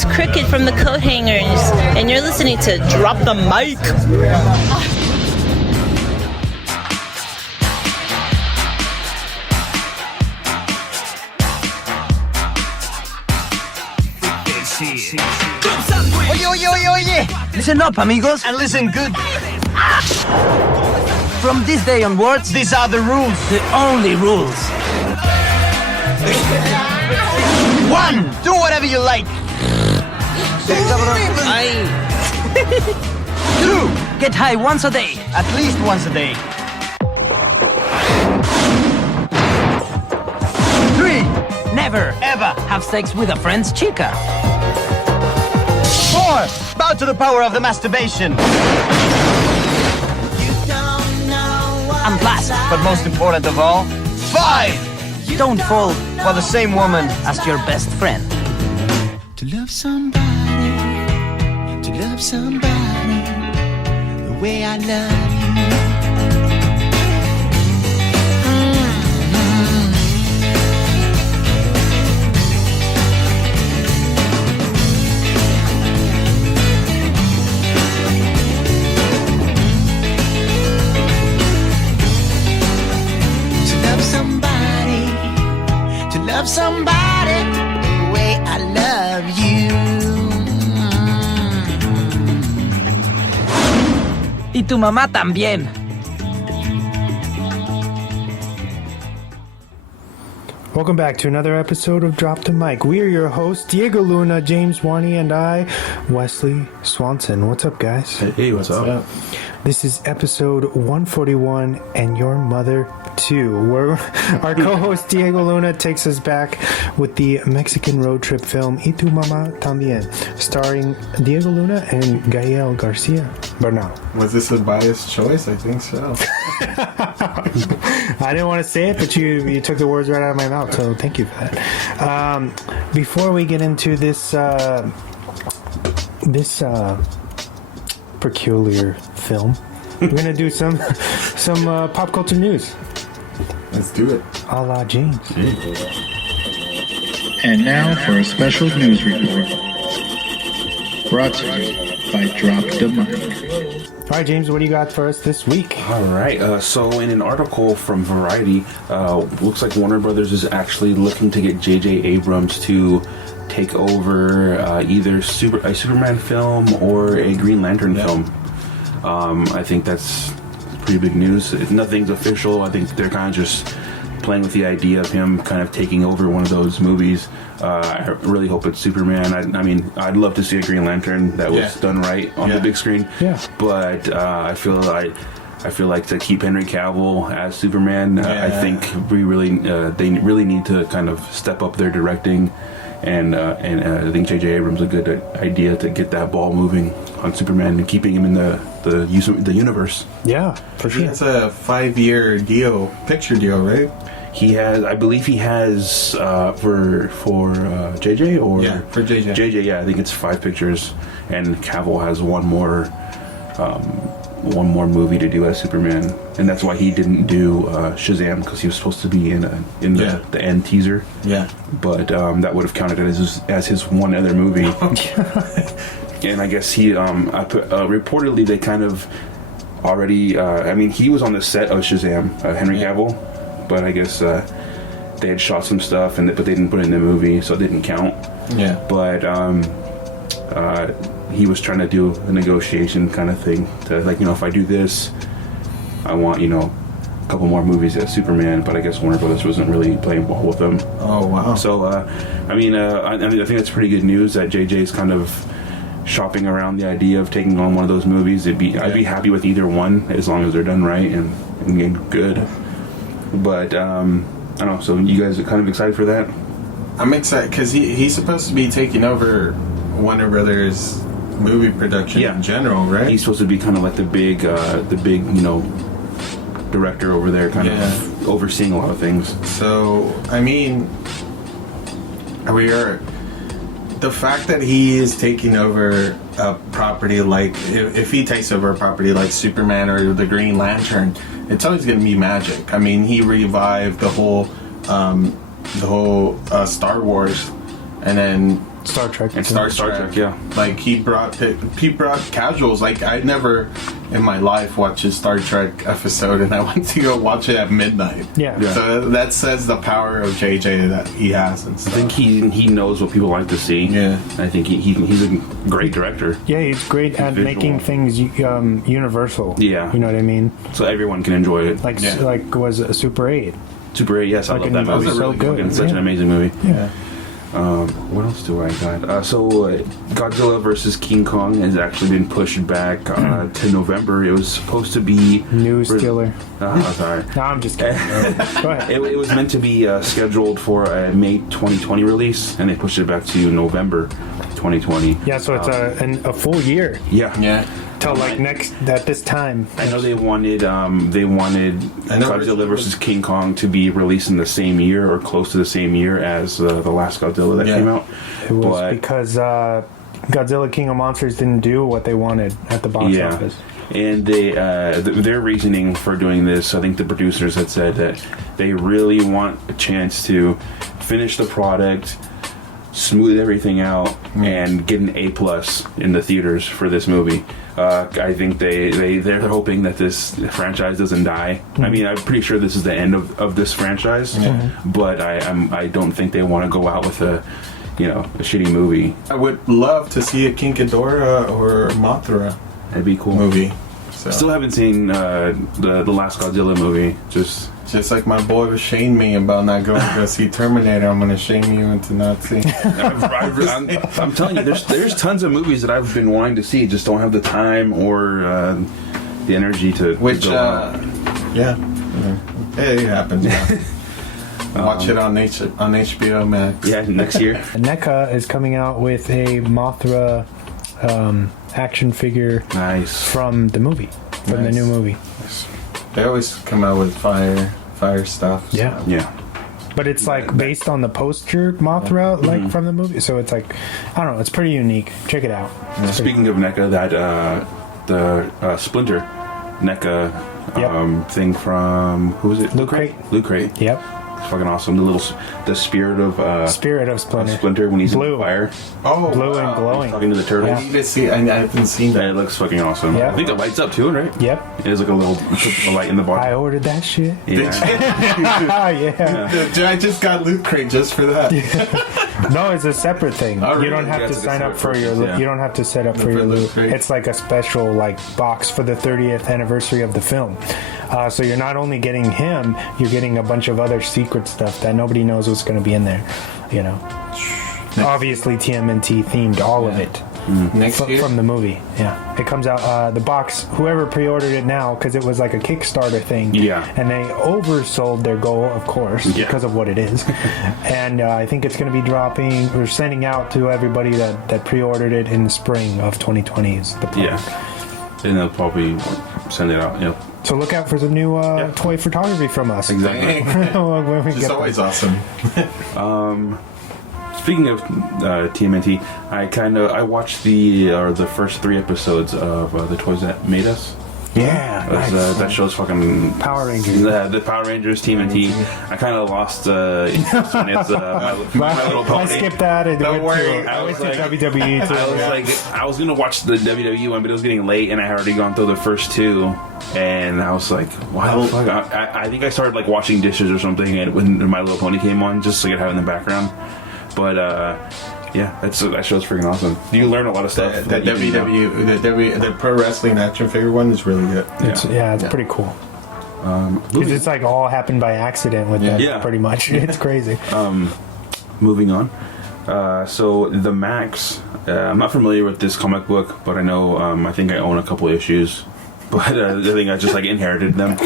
is Cricket from the Coat Hangers, and you're listening to Drop the Mic. Oye, oye, oye, oye! Listen up, amigos. And listen good. From this day onwards, These are the rules. the only rules. 1. Do whatever you like. 2. Get high once a day. At least once a day. 3. Never Ever. have sex with a friend's chica. 4. Bow to the power of the masturbation. And last, But most important of all, 5. don't fall For the same woman. as your best friend. To love somebody the way I love you. To love somebody the way I love you. Y tu mamá también. Welcome back to another episode of Drop the Mic. We are your hosts, Diego Luna, James Warney, and I, Wesley Swanson. What's up, guys? Hey, what's up? This is episode 141, and your mother too, where our co-host Diego Luna takes us back with the Mexican road trip film Tu Mama Tambien, starring Diego Luna and Gael Garcia Bernal. Was this a biased choice? I think so. I didn't want to say it, but you took the words right out of my mouth, so thank you for that. Before we get into this peculiar film, we're gonna do some pop culture news, Let's do it. a la James. And now for a special news report. Brought to you by Drop the Mic. All right, James, what do you got for us this week? All right. So in an article from Variety, looks like Warner Brothers is actually looking to get J.J. Abrams to take over either a Superman film or a Green Lantern film. I think that's pretty big news. Nothing's official. I think they're kind of just playing with the idea of him kind of taking over one of those movies. I really hope it's Superman. I mean, I'd love to see a Green Lantern that was done right on the big screen. Yeah. But I feel like to keep Henry Cavill as Superman, I think they really need to kind of step up their directing, and I think J.J. Abrams is a good idea to get that ball moving on Superman and keeping him in the universe. Yeah, for sure. It's a 5-year picture deal, right? He has, I believe, for JJ or For JJ. JJ, yeah, I think it's 5 pictures, and Cavill has one more movie to do as Superman, and that's why he didn't do Shazam, because he was supposed to be in the end teaser. Yeah. But that would have counted as his one other movie. And I guess he reportedly they kind of already. I mean, he was on the set of Shazam, Henry Cavill. But I guess they had shot some stuff, but they didn't put it in the movie, so it didn't count. Yeah. But he was trying to do a negotiation kind of thing to, like, if I do this, I want, a couple more movies as Superman. But I guess Warner Brothers wasn't really playing ball with them. Oh, wow. So, I think that's pretty good news that JJ's kind of shopping around the idea of taking on one of those movies. I'd be happy with either one as long as they're done right and good. But I don't know. So you guys are kind of excited for that? I'm excited because he's supposed to be taking over Warner Brothers movie production in general, right? He's supposed to be kind of like the big director over there, kind of overseeing a lot of things. So I mean, the fact that he is taking over a property like, if he takes over a property like Superman or the Green Lantern, it's always going to be magic. I mean, he revived the whole Star Wars, and then Star Trek. and Star Trek, yeah. Like he brought casuals. Like I never in my life watched a Star Trek episode, and I went to go watch it at midnight. Yeah. So that says the power of JJ that he has and I stuff. think he knows what people like to see. Yeah. I think he's a great director. Yeah, he's great at Visual. making things universal. Yeah. You know what I mean? So everyone can enjoy it. Like Yeah. like was a Super 8. Super 8, yes, I love that movie. That was so good. It's such an amazing movie. Yeah. What else do I got? Godzilla vs. King Kong has actually been pushed back to November. It was supposed to be... News stealer. Sorry. No, I'm just kidding. Go ahead. It was meant to be scheduled for a May 2020 release, and they pushed it back to November 2020. Yeah, so it's a full year Yeah. Yeah. till like next at this time. I know they wanted Godzilla vs. King Kong to be released in the same year or close to the same year as the last Godzilla that came out. It was But- because Godzilla King of Monsters didn't do what they wanted at the box office. And they their reasoning for doing this, I think the producers had said that they really want a chance to finish the product, smooth everything out, and get an A+ in the theaters for this movie. I think they're hoping that this franchise doesn't die. I mean, I'm pretty sure this is the end of this franchise, but I don't think they want to go out with a shitty movie. I would love to see a King Ghidorah or Mothra That'd be cool. movie. So. Still haven't seen the last Godzilla movie. Just like my boy was shaming me about not going to go see Terminator, I'm going to shame you into not seeing. I'm telling you, there's tons of movies that I've been wanting to see, just don't have the time or the energy to. Which, go out. yeah, it happens. Man. Watch it on HBO Max. Yeah, next year. NECA is coming out with a Mothra action figure Nice. from the movie, from the new movie. They always come out with fire stuff. So. Yeah. Yeah. But it's like based on the poster Mothra, like from the movie. So it's like, I don't know, it's pretty unique. Check it out. Speaking of NECA, the Splinter NECA thing from who was it? Loot Crate. Loot Crate. Yep. It's fucking awesome. The spirit of Spirit of Splinter. Splinter when he's Blue. in the fire, Oh, Blue wow. and glowing. talking to the turtle. Yeah. I need to see. I haven't seen That that. it looks fucking awesome. Yeah. I think it lights up too, right? Yep. It is like a little light in the I bottom. ordered that shit. Yeah. Yeah. I just got Loot Crate just for that. No, it's a separate thing. Oh, You don't really? have Yeah, to it's like a sign up separate for your. purchase, yeah. You don't have to set up for your Loot loot. Crate. It's like a special box for the 30th anniversary of the film. So you're not only getting him, you're getting a bunch of other secret stuff that nobody knows what's going to be in there. You know, obviously TMNT themed, all of it. Next year. From the movie. Yeah, it comes out the box. Whoever pre-ordered it now, because it was like a Kickstarter thing. Yeah. And they oversold their goal, of course, Yeah. because of what it is. And I think it's going to be dropping or sending out to everybody that pre-ordered it in the spring of 2020. Is the plan. Yeah. And they'll probably send it out. Yeah. So look out for some new toy photography from us. Exactly. When we It's get always awesome. Speaking of TMNT, I watched the first 3 episodes of The Toys That Made Us. Yeah, nice. That show's fucking Power Rangers. The Power Rangers TMNT. I kind of lost interest when it's My Little Pony. I skipped that and Don't went worry, to, I I went was to like- WWE too. I was gonna watch the WWE one, but it was getting late, and I had already gone through the first 2, and I was like, "Why the fuck?" I think I started washing dishes or something, and when My Little Pony came on, just so I could have it in the background. But yeah, that show's freaking awesome. You learn a lot of stuff. The the Pro Wrestling action figure one is really good. It's pretty cool. It's like all happened by accident with that, Yeah. pretty much. It's crazy. Moving on. So the Max. I'm not familiar with this comic book, but I know. I think I own a couple issues, but I think I just inherited them.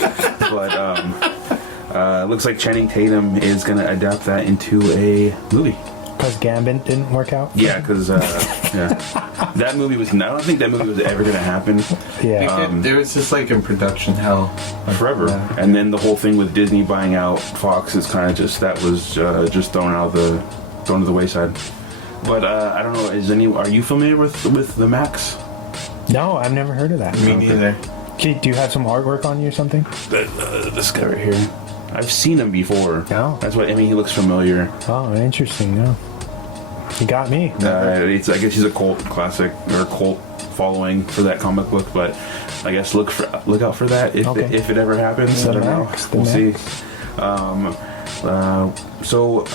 But looks like Channing Tatum is gonna adapt that into a movie. Because Gambit didn't work out? Yeah, because that movie was. I don't think that movie was ever gonna happen Yeah. There was just in production hell. forever. And then the whole thing with Disney buying out Fox is kind of just just thrown to the wayside. But I don't know. Are you familiar with the Max? No, I've never heard of that. Me neither. Okay, do you have some artwork on you or something? This guy right here. I've seen him before. Oh. That's what. He looks familiar. Oh, interesting. No. You got me. I guess he's a cult classic or cult following for that comic book, but I guess look out for that if it ever happens. I don't know. We'll see.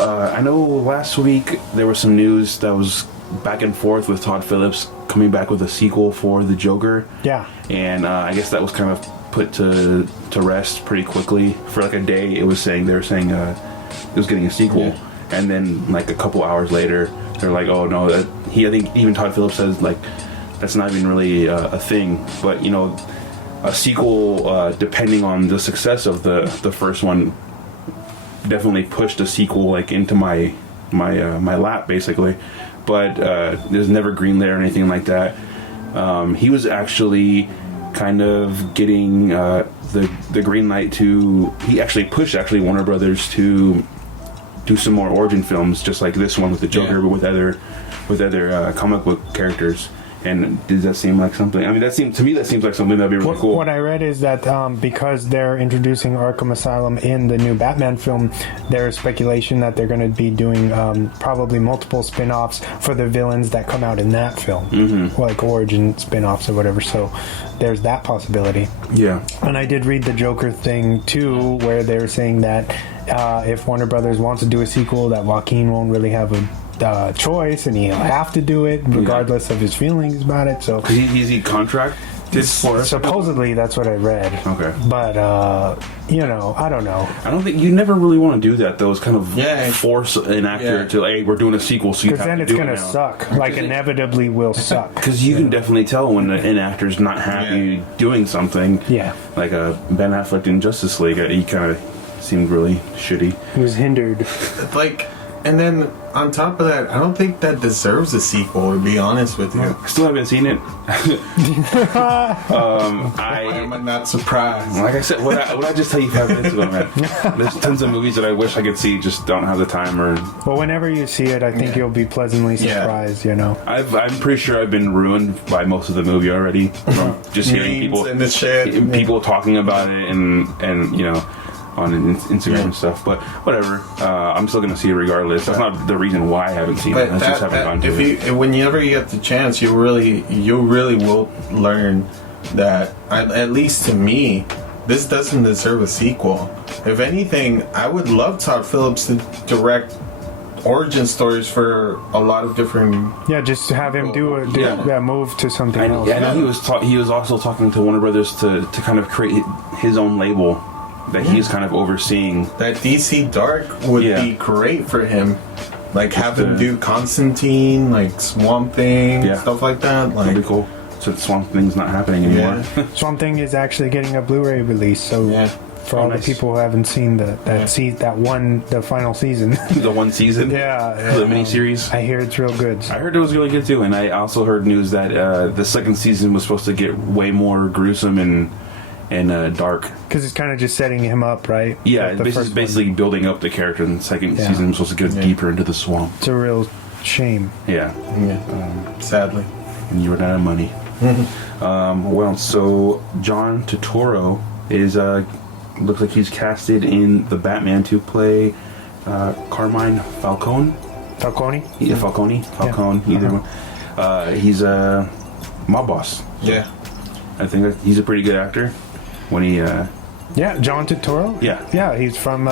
I know last week there was some news that was back and forth with Todd Phillips coming back with a sequel for the Joker. Yeah. And I guess that was kind of put to rest pretty quickly. For like a day, they were saying it was getting a sequel, and then like a couple hours later, they're like, oh no, I think even Todd Phillips says like that's not even really a thing. But you know, a sequel, depending on the success of the first one, definitely pushed a sequel like into my lap basically. But there's never green lit or anything like that. He was actually kind of getting the green light to. He actually pushed Warner Brothers to do some more origin films, just like this one with the Joker, but with other comic book characters. And does that seem like something? I mean, that seems like something that'd be really cool. What I read is that because they're introducing Arkham Asylum in the new Batman film, there's speculation that they're going to be doing probably multiple spin-offs for the villains that come out in that film, like origin spin-offs or whatever. So there's that possibility. Yeah. And I did read the Joker thing too, where they were saying that if Warner Brothers wants to do a sequel, that Joaquin won't really have a choice, and he'll have to do it regardless of his feelings about it. So is he contracted for? Supposedly, that's what I read. Okay, but you know, I don't know. I don't think you never really want to do that. Those kind of force an actor to, hey, we're doing a sequel, so you have to do it now. Because then it's gonna suck. Like inevitably will suck. Because you can definitely tell when an actor's not happy doing something. Yeah, like Ben Affleck in Justice League, he kind of seemed really shitty. He was hindered. And then on top of that, I don't think that deserves a sequel, to be honest with you. I still haven't seen it. I'm not surprised. Like I said, what I just tell you 5 minutes ago, man. There's tons of movies that I wish I could see, just don't have the time. Well, whenever you see it, I think you'll be pleasantly surprised. You know, I'm pretty sure I've been ruined by most of the movie already from just hearing people talking about it and you know, on Instagram and stuff, but whatever. I'm still gonna see it regardless. That's not the reason why I haven't seen it. I just haven't gone to it. Whenever you get the chance, you really will learn that. At least to me, this doesn't deserve a sequel. If anything, I would love Todd Phillips to direct origin stories for a lot of different. Yeah, just have him move to something else. I know he was also talking to Warner Brothers to kind of create his own label that he's kind of overseeing. That DC Dark would be great for him. Like have him do Constantine, like Swamp Thing, stuff like that. Like, that'd be cool. So Swamp Thing's not happening anymore. Swamp Thing is actually getting a Blu-ray release. So for all the people who haven't seen the final season, the one season, the miniseries. I hear it's real good. I heard it was really good too, and I also heard news that the second season was supposed to get way more gruesome and dark. Because it's kind of just setting him up, right? Yeah, it's basically building up the character. In the second season, was supposed to get deeper into the swamp. It's a real shame. Yeah. Sadly. And you run out of money. Well, so John Turturro is looks like he's casted in the Batman to play Carmine Falcone. Falcone? Yeah, Falcone. Either one. He's a mob boss. Yeah. I think that he's a pretty good actor. When he John Turturro. Yeah, he's from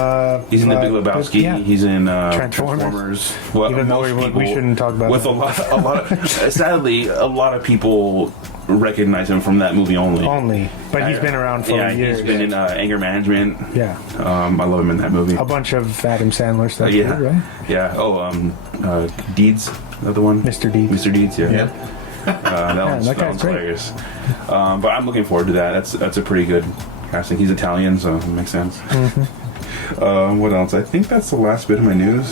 he's in The Big Lebowski. He's in Transformers. Well, even though we shouldn't talk about with that. a lot of sadly a lot of people recognize him from that movie only. But he's been around for years. He's been in Anger Management. Yeah. I love him in that movie. A bunch of Adam Sandler stuff too, right? Yeah. Oh, Deeds, another one. Mr. Deeds. Mr. Deeds, yeah. That one's hilarious. But I'm looking forward to that. That's a pretty good casting. He's Italian, so it makes sense. What else? I think that's the last bit of my news.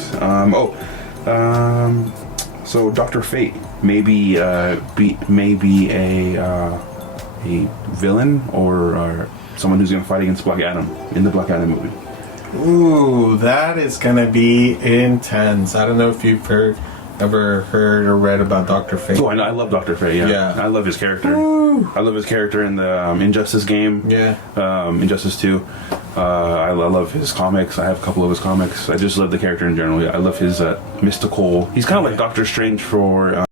So Dr. Fate may be a villain or someone who's going to fight against Black Adam in the Black Adam movie. Ooh, that is going to be intense. I don't know if you've heard ever heard or read about Dr. Fate? Oh, I love Dr. Fate. Yeah. I love his character. I love his character in the Injustice game. Yeah. Injustice 2. I love his comics. I have a couple of his comics. I just love the character in general. I love his mystical. He's kind of like Doctor Strange for